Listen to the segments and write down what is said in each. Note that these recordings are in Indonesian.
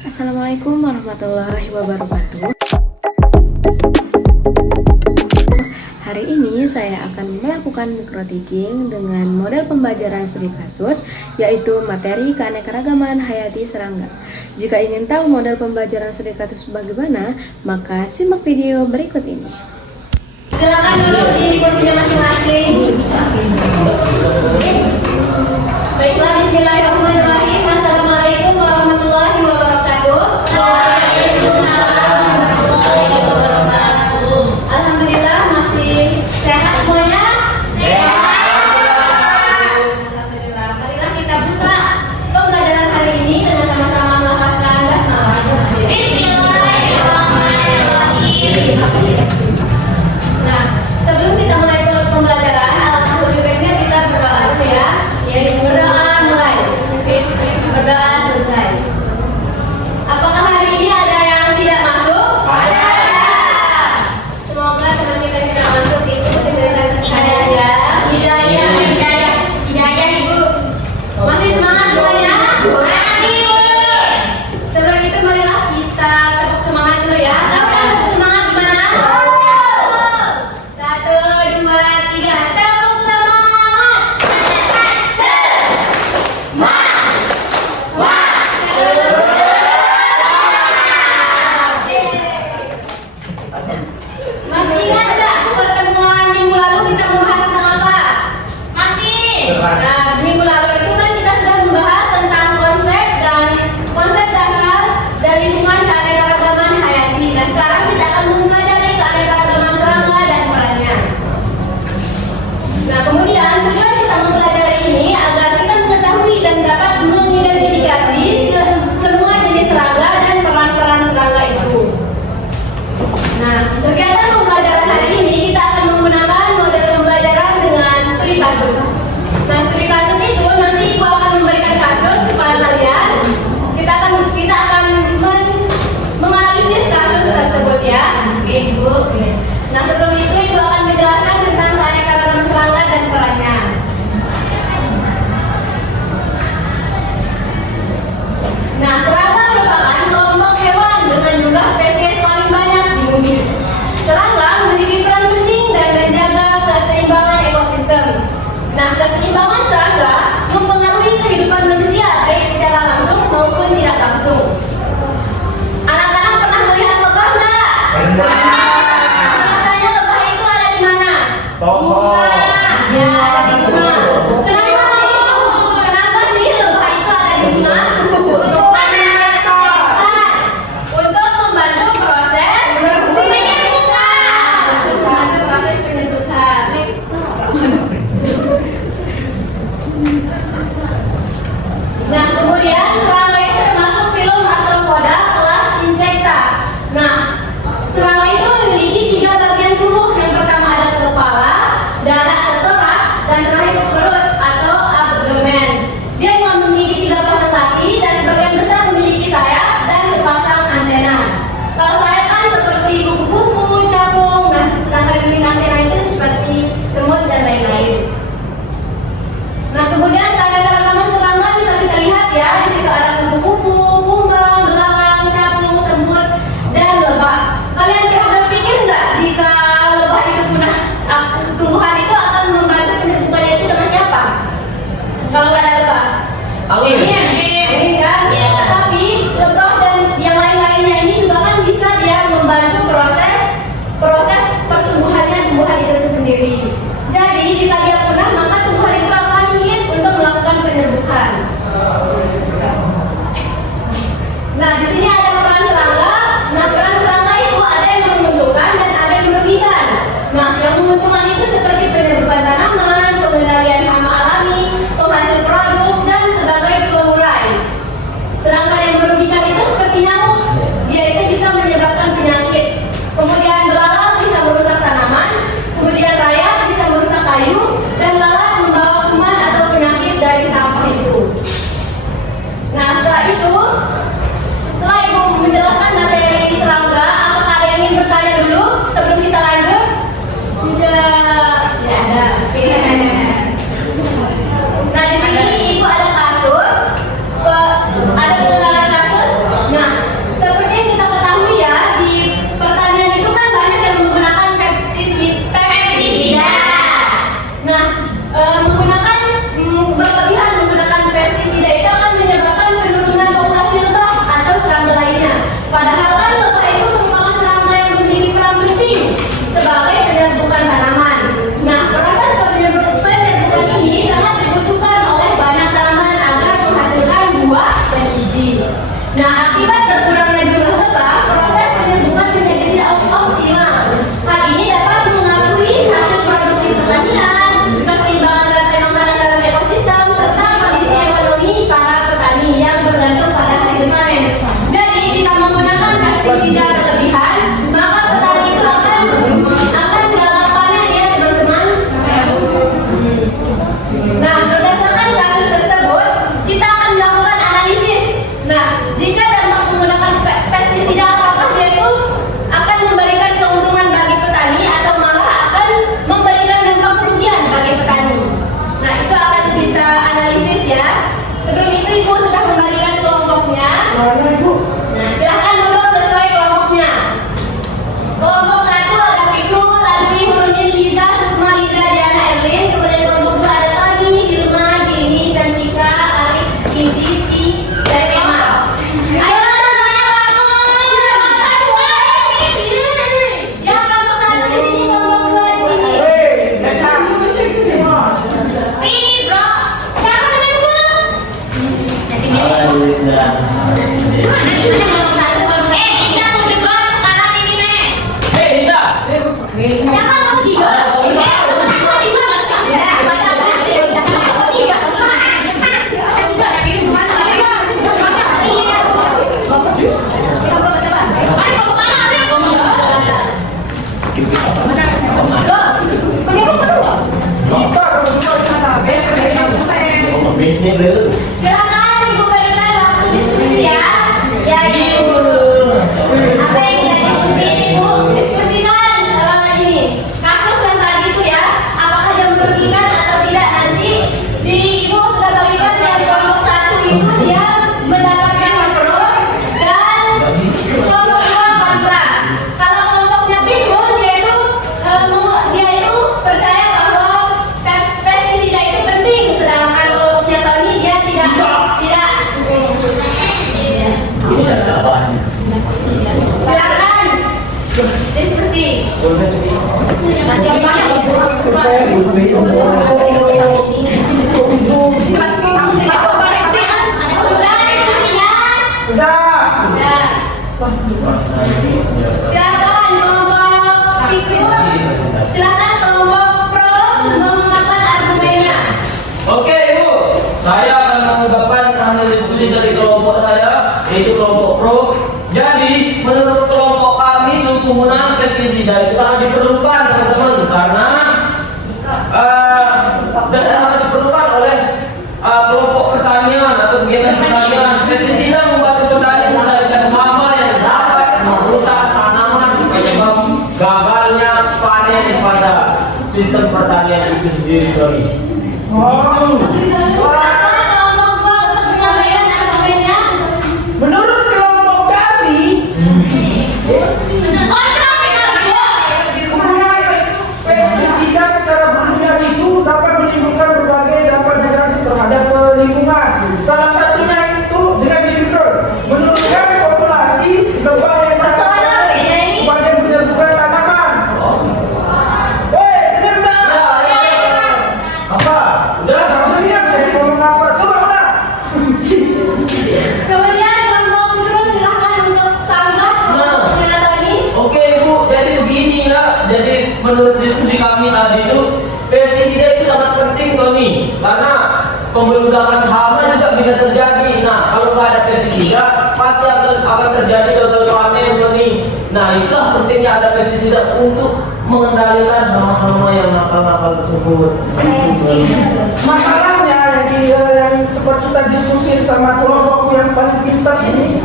Assalamualaikum warahmatullahi wabarakatuh. Hari ini saya akan melakukan micro teaching dengan model pembelajaran studi kasus, yaitu materi keanekaragaman hayati serangga. Jika ingin tahu model pembelajaran studi kasus bagaimana, maka simak video berikut ini. Silakan duduk di kursinya masing-masing. Baiklah, bismillahirrahmanirrahim. Assalamualaikum warahmatullahi wabarakatuh. Waalaikumsalam warahmatullahi wabarakatuh. Alhamdulillah, masih sehat semuanya? Sehat. Alhamdulillah. Marilah kita buka pembelajaran hari ini dengan sama-sama melafazkan basmalah. Bismillahirrahmanirrahim. Nah, sebelum kita mulai pembelajaran, alangkah lebih baiknya kita berdoa dulu ya. Yaitu berdoa mulai, berdoa selesai. Apakah hari ini ada yang tidak masuk? Ada. Semoga teman kita yang tidak masuk itu diberikan hidayah ya. Hidayah Ibu. Masih semangat semuanya? Masih Ibu. Sebelum itu marilah kita tepuk semangat dulu ya. Tepuk semangat gimana? Satu, dua, tiga, tepuk semangat. Masih ingat nggak pertemuan minggu lalu kita membahas tentang apa? Masih. Nah, minggu lalu itu kan kita sudah membahas tentang konsep dasar dari lingkungan keanekaragaman hayati. Nah, sekarang kita akan mempelajari keanekaragaman serangga dan perannya. Nah, kemudian tujuan kita mempelajari ini agar kita mengetahui dan dapat mengidentifikasi semua jenis serangga dan peran-peran serangga itu. Nah, kegiatan pembelajaran hari ini kita akan menggunakan model pembelajaran dengan studi kasus. Nah, studi kasus itu nanti Ibu akan memberikan kasus kepada kalian. Kita akan menganalisis kasus tersebut ya. Oke, Ibu. Nah, sebelum itu Ibu akan menjelaskan tentang keanekaragaman serangga dan perannya. Nah, serangga merupakan kelompok hewan dengan jumlah spesies paling banyak di bumi. Serangga memiliki peran penting dan menjaga keseimbangan ekosistem. Nah, keseimbangan serangga mempengaruhi kehidupan manusia baik secara langsung maupun tidak langsung. Anak-anak pernah melihat lebah nggak? Biasanya lebah itu ada di mana? Bunga. Ya, ada di bunga. Kenapa sih lebah itu ada di bunga? Untuk panen. Nah, akibat berkurangnya jumlah lebah, proses penyembuhan menjadi tidak optimal. Hal ini dapat mengaruhi hasil produksi pertanian, keseimbangan rantai makanan dalam ekosistem, serta kondisi ekonomi para petani yang bergantung pada hasil panen. Jadi, jika menggunakan pestisida berlebihan, maka petani itu akan gagal panen ya teman-teman. Nah, berdasarkan kasus tersebut, kita akan melakukan analisis. Nah, jika dampak menggunakan pestisida apakah dia itu akan memberikan keuntungan bagi petani atau malah akan memberikan dampak kerugian bagi petani. Nah, itu akan kita analisis ya. Sebelum itu Ibu sudah membagikan kelompoknya. Mana Ibu? Nah, silahkan dulu sesuai kelompoknya. Kelompok 1 ada Fikru, Tadwi, Hurudin, Liza, Sukma, Lida, Diana, Erlin. Kemudian kelompok 2 ada Tony, Hilma, Jenny, Cancika, Arif, Indi, Pi, dan Kemal. Ayo semuanya bangun. Ya, kelompok 1 di sini, kelompok 2 di sini. Sini, bro. Siapa temanku? Silakan Ibu berikan waktu diskusi ya. Ya, Ibu. Apa yang kita diskusiin, Ibu? Diskusikan ini kasus yang tadi itu ya, apakah dia merugikan atau tidak. Nanti di Ibu sudah bagikan yang kelompok 1 itu dia mendapatkan pro dan kelompok 2 kontra. Kalau kelompoknya Fikru dia itu percaya bahwa pestisida itu penting, sedangkan kelompoknya Tony dia tidak silakan diskusi. Silakan kelompok Fikru, silakan kelompok pro mengungkapkan argumennya. Oke Ibu, saya akan mengungkapkan hasil diskusi dari kelompok saya, yaitu kelompok pro. Jadi menurut kelompok kami itu penggunaan pestisida itu sangat diperlukan teman-teman, karena dan sangat diperlukan oleh kelompok pertanian atau kegiatan pertanian. Pestisida membantu petani melestarikan hama yang dapat merusak tanaman, penyebab gagalnya panen pada sistem pertanian itu sendiri. Silakan kelompok 2 untuk menyampaikan argumennya. Menurut kelompok kami, penggunaan pestisida secara berlebihan itu dapat menimbulkan berbagai dampak negatif terhadap lingkungan. Salah satunya itu dengan dibikin menurunkan populasi lebah yang sangat sebagai penyerbukan tanaman. Dengar tak? Apa? Udah? Kamu siap saya ngomong apa? Coba udah. Kemudian kelompok Fikru silahkan untuk sanggah dengan Tony. Oke Ibu, jadi begini ya. Jadi menurut diskusi kami tadi itu pestisida itu sangat penting Tony, karena pembeludakan hama juga bisa terjadi. Nah, kalau nggak ada pestisida pasti akan terjadi gagal panen Tony. Nah, itulah pentingnya ada pestisida untuk mengendalikan hama-hama yang nakal-nakal tersebut. Masalahnya yang seperti kita diskusi sama kelompok yang paling pintar ini,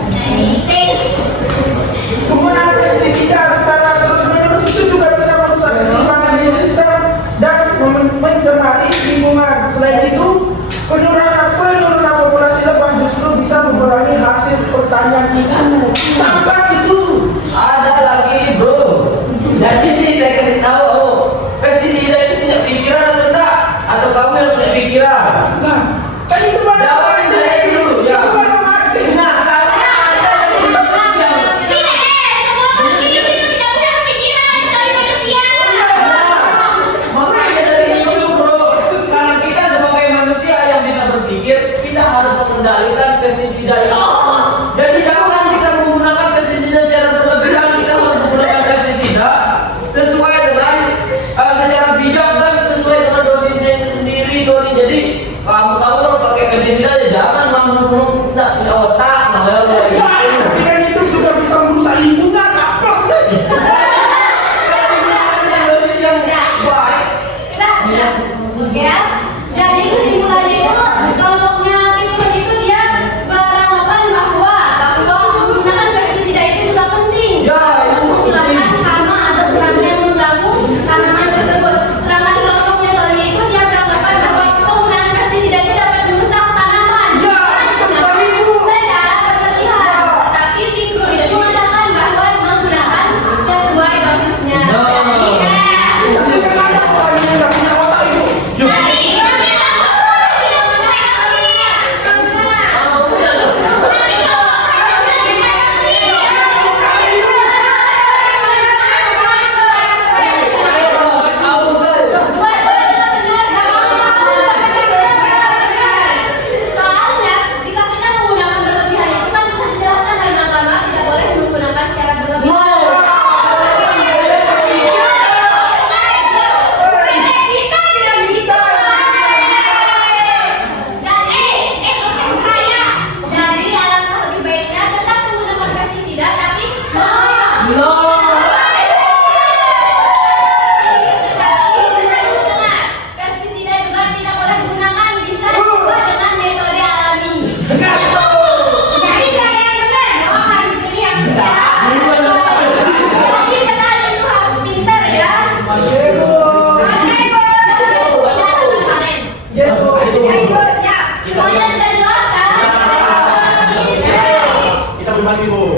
penggunaan pestisida secara terus-menerus itu juga bisa merusak keseimbangan ekosistem dan mencemari lingkungan. Selain itu, penurunan populasi lebah justru bisa mengurangi hasil pertanian itu. Sampai itu Ada lagi bro. Jadi sih saya kasih tahu, pestisida itu punya pikiran atau enggak? Atau kamu yang punya pikiran? nah, kan itu baru Jawabin saya dulu ya. itu baru mati. Nah, saya ada yang makanya dari itu bro, karena kita sebagai manusia yang bisa berpikir, kita harus mengendalikan pestisida itu. Jadi No. Pestisida juga tidak boleh digunakan, bisa diubah dengan metode alami. Dengar itu. Jadi cara yang benar, harus pilih yang benar. Jadi petani itu harus pintar ya. Masego. Gitu. Semuanya sudah jelas kan? Kita berbagi, Bu.